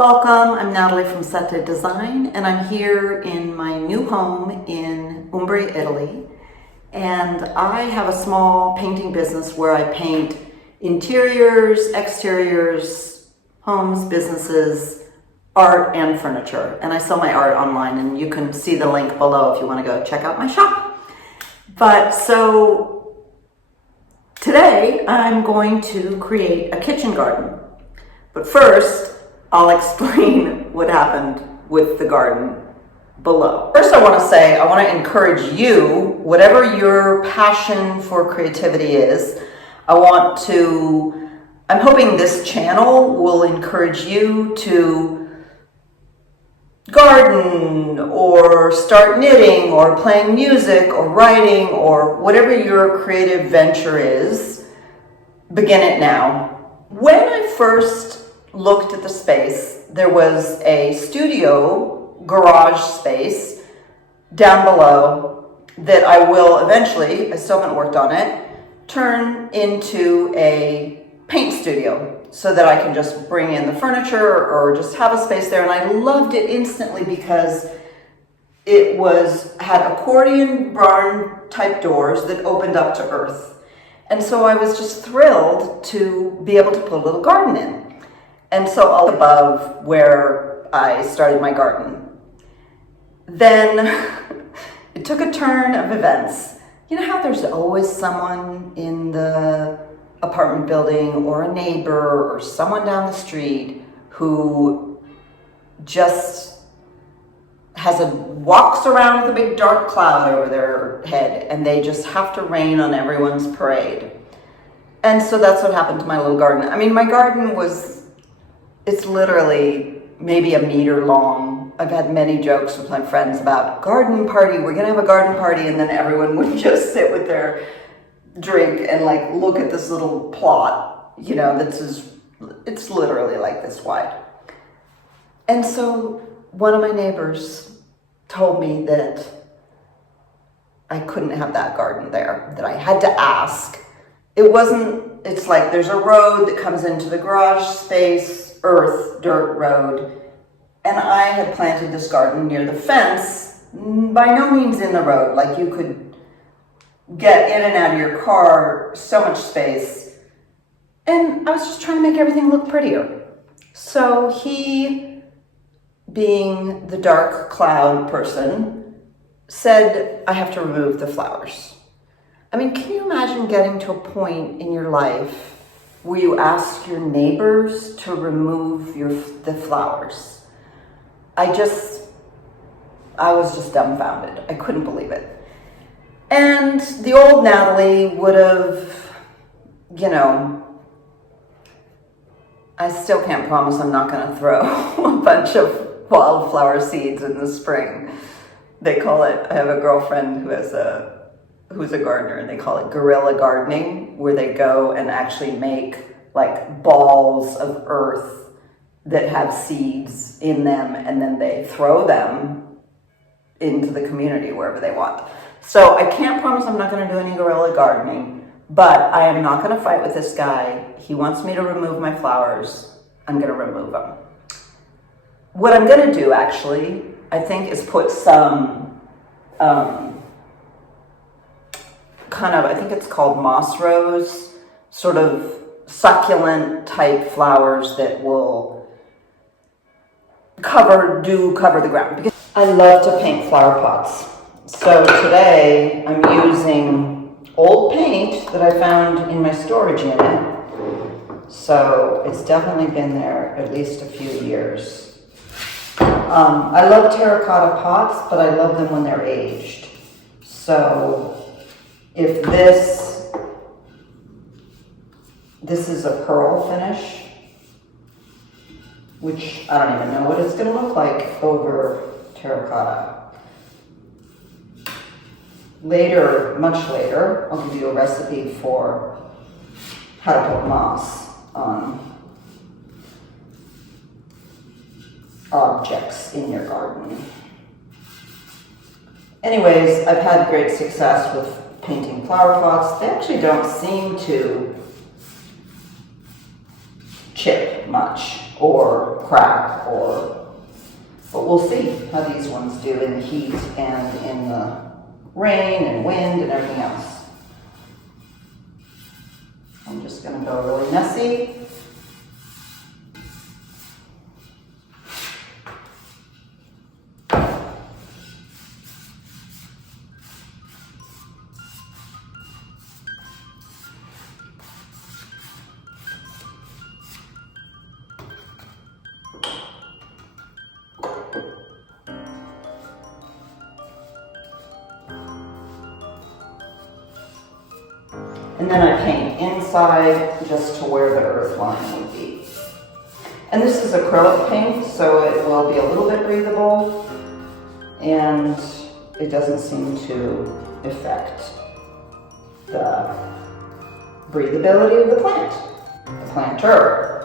Welcome, I'm Natalie from Sette Design, and I'm here in my new home in Umbria, Italy. And I have a small painting business where I paint interiors, exteriors, homes, businesses, art, and furniture. And I sell my art online, and you can see the link below if you want to go check out my shop. But so today I'm going to create a kitchen garden. But first, I'll explain what happened with the garden below. First, I want to encourage you, whatever your passion for creativity is, I'm hoping this channel will encourage you to garden or start knitting or playing music or writing or whatever your creative venture is. Begin it now. When I first looked at the space, there was a studio garage space down below that I will eventually, I still haven't worked on it, turn into a paint studio so that I can just bring in the furniture or just have a space there. And I loved it instantly because it had accordion barn type doors that opened up to earth. And so I was just thrilled to be able to put a little garden in. And so all above where I started my garden. Then it took a turn of events. You know how there's always someone in the apartment building or a neighbor or someone down the street who just walks around with a big dark cloud over their head and they just have to rain on everyone's parade. And so that's what happened to my little garden. I mean, my garden it's literally maybe a meter long. I've had many jokes with my friends about garden party. We're gonna have a garden party, and then everyone would just sit with their drink and like look at this little plot, it's literally like this wide. And so one of my neighbors told me that I couldn't have that garden there, that I had to ask. It's like there's a road that comes into the garage space, dirt road, and I had planted this garden near the fence, by no means in the road, like you could get in and out of your car, so much space, and I was just trying to make everything look prettier. So he, being the dark cloud person, said I have to remove the flowers. I mean, can you imagine getting to a point in your life where you ask your neighbors to remove the flowers? I was just dumbfounded. I couldn't believe it. And the old Natalie would have, I still can't promise I'm not going to throw a bunch of wildflower seeds in the spring. They call it, I have a girlfriend who's a gardener, and they call it guerrilla gardening, where they go and actually make like balls of earth that have seeds in them, and then they throw them into the community wherever they want. So I can't promise I'm not going to do any guerrilla gardening, but I am not going to fight with this guy. He wants me to remove my flowers. I'm going to remove them. What I'm going to do, actually, I think, is put some I think it's called moss rose, sort of succulent type flowers that will cover the ground. Because I love to paint flower pots. So today I'm using old paint that I found in my storage unit. So it's definitely been there at least a few years. I love terracotta pots, but I love them when they're aged. So if this is a pearl finish, which I don't even know what it's going to look like over terracotta. Later, much later, I'll give you a recipe for how to put moss on objects in your garden. Anyways, I've had great success with painting flower pots. They actually don't seem to chip much or crack, but we'll see how these ones do in the heat and in the rain and wind and everything else. I'm just going to go really messy. And then I paint inside just to where the earth line would be. And this is acrylic paint, so it will be a little bit breathable, and it doesn't seem to affect the breathability of the plant, the planter.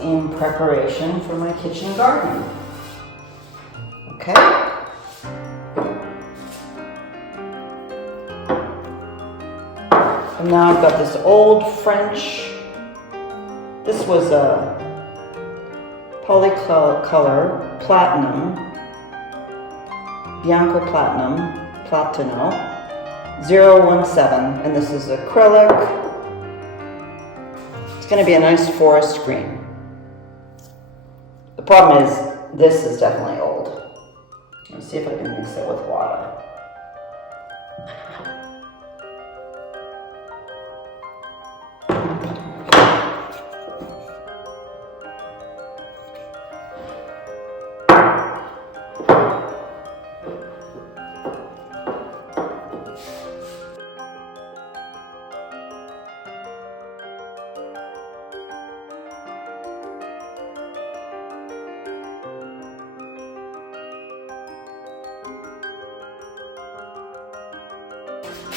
In preparation for my kitchen garden. Okay. And now I've got this old French, this was a polycolor platinum, Bianco Platino 017, and this is acrylic. It's going to be a nice forest green. The problem is, this is definitely old. Let's see if I can mix it with water.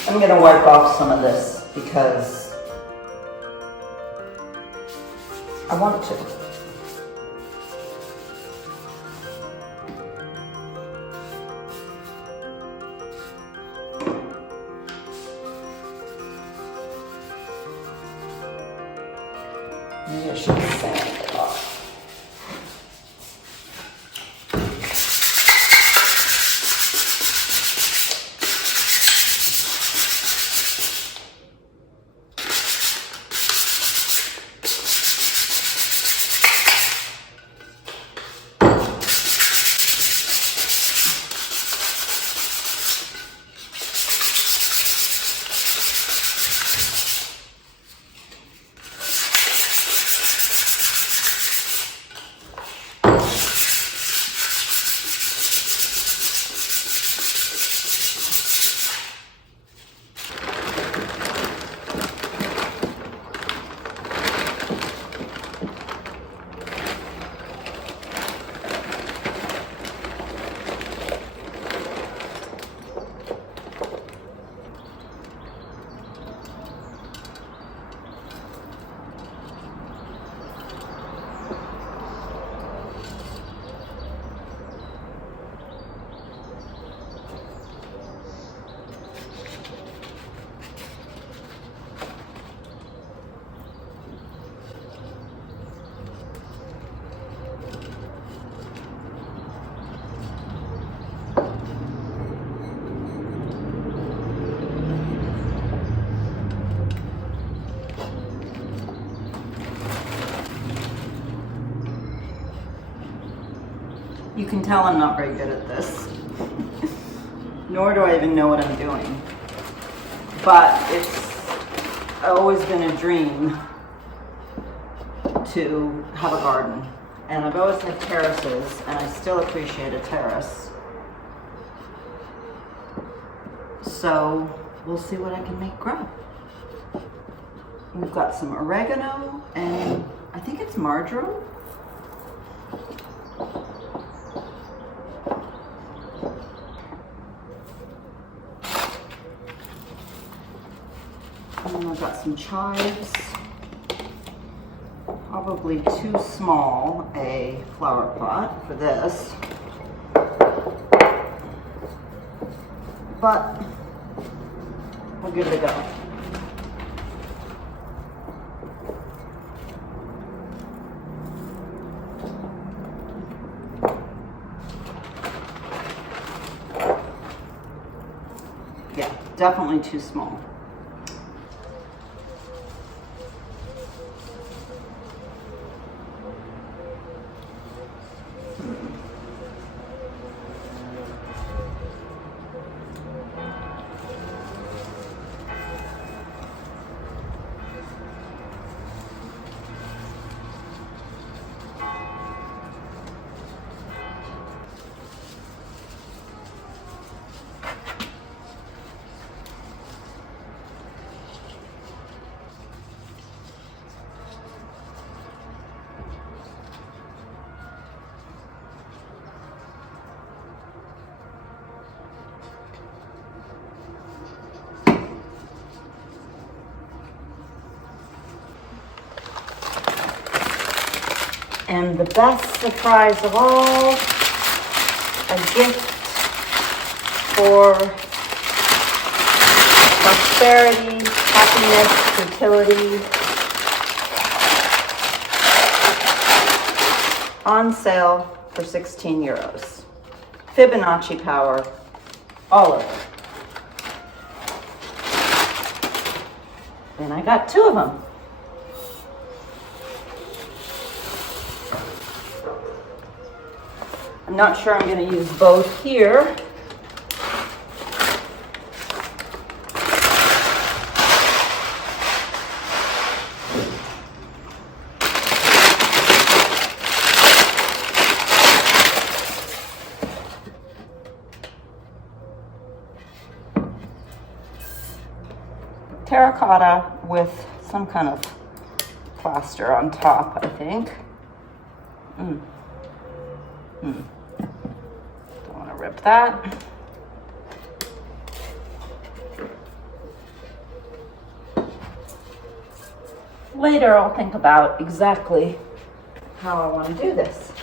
I'm going to wipe off some of this because I want to. Maybe I should sand it off. You can tell I'm not very good at this, nor do I even know what I'm doing. But it's always been a dream to have a garden. And I've always had terraces, and I still appreciate a terrace. So we'll see what I can make grow. We've got some oregano, and I think it's marjoram. And I've got some chives. probably too small a flower pot for this, but we'll give it a go. Yeah, definitely too small. And the best surprise of all, a gift for prosperity, happiness, fertility. On sale for 16 euros. Fibonacci power, all of it. And I got 2 of them. I'm not sure I'm going to use both here. Terracotta with some kind of plaster on top, I think. Don't want to rip that. Later I'll think about exactly how I want to do this.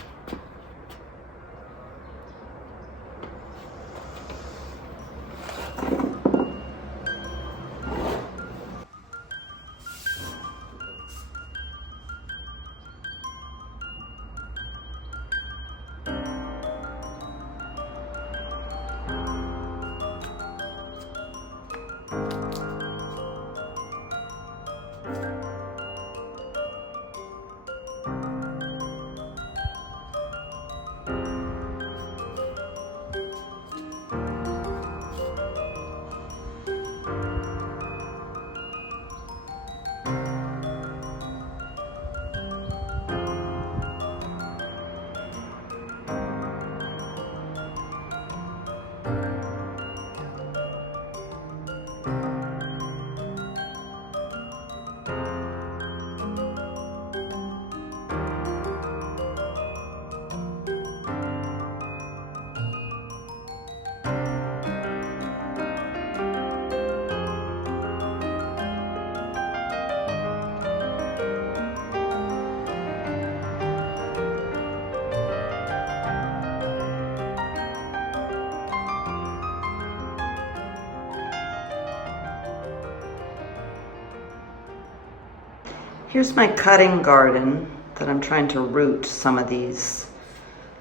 Here's my cutting garden that I'm trying to root some of these.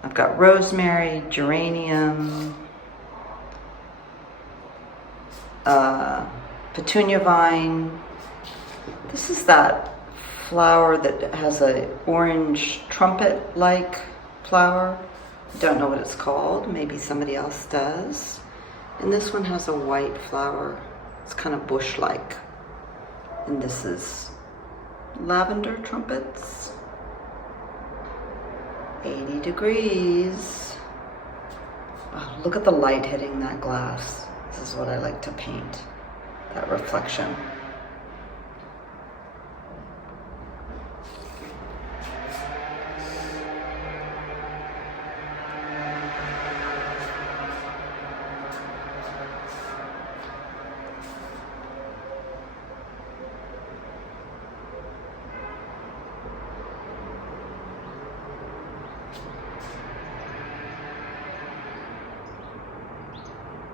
I've got rosemary, geranium, petunia vine. This is that flower that has a orange trumpet-like flower. I don't know what it's called. Maybe somebody else does. And this one has a white flower. It's kind of bush-like. And this is lavender trumpets. 80 degrees. Oh, look at the light hitting that glass. This is what I like to paint, that reflection.